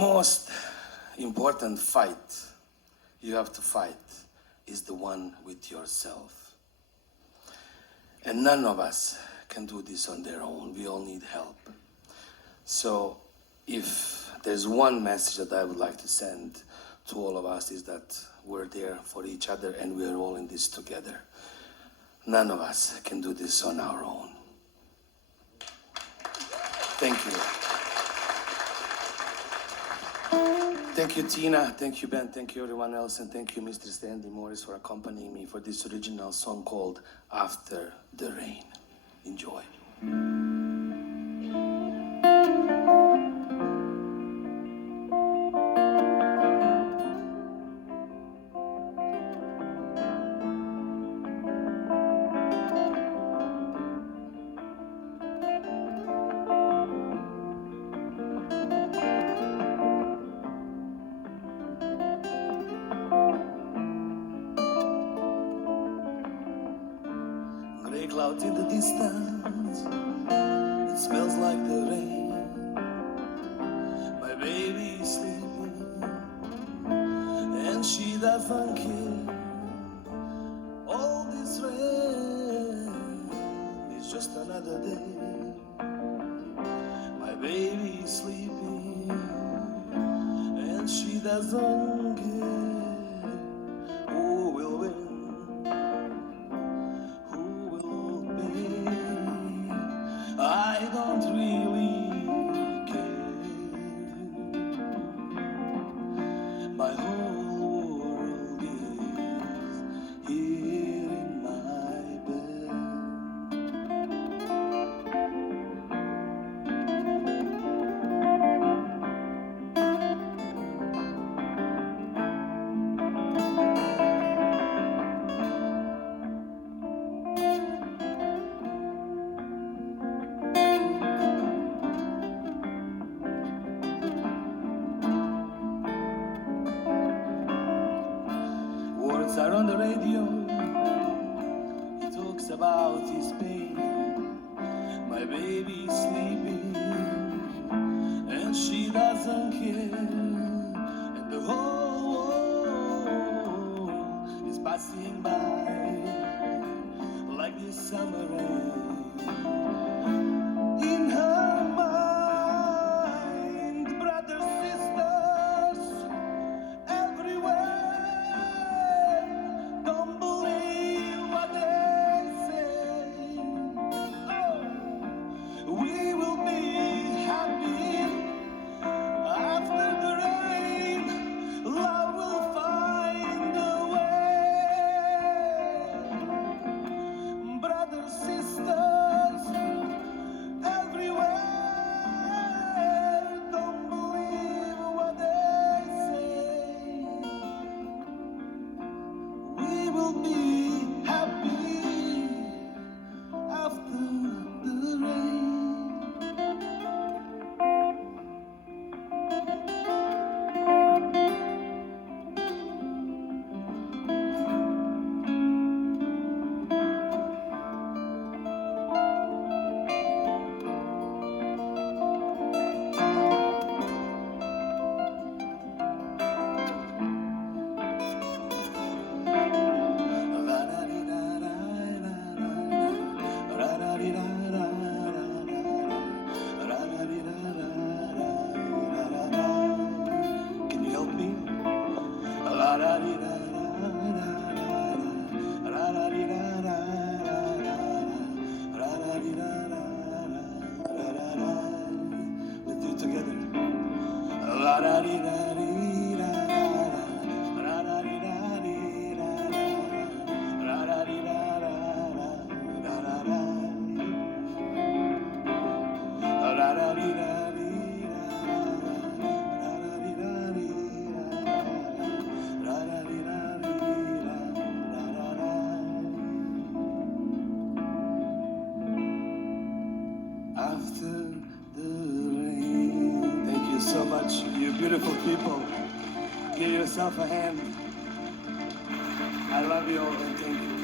most important fight you have to fight is the one with yourself. And none of us can do this on their own. We all need help. So if there's one message that I would like to send to all of us is that we're there for each other and we're all in this together. None of us can do this on our own. Thank you. Thank you, Tina. Thank you, Ben. Thank you, everyone else. And thank you, Mr. Stanley Morris, for accompanying me for this original song called After the Rain. Enjoy. Gray clouds in the distance, it smells like the rain. My baby is sleeping, and she doesn't care. All this rain is just another day. My baby is sleeping, and she doesn't care. Who will win? I don't really care. My whole world is here in my bed. Words are on the radio, he talks about his pain. My baby is sleeping, and she doesn't care. And the whole world is passing by like this summer rain. In her mind, brothers, sisters, everywhere. We will be happy after the rain. Love will find a way. Brothers, sisters, everywhere. Don't believe what they say. We will be happy after the rain. Can you help me? Let's do it together. After the rain. Thank you so much, you beautiful people. Give yourself a hand. I love you all and thank you.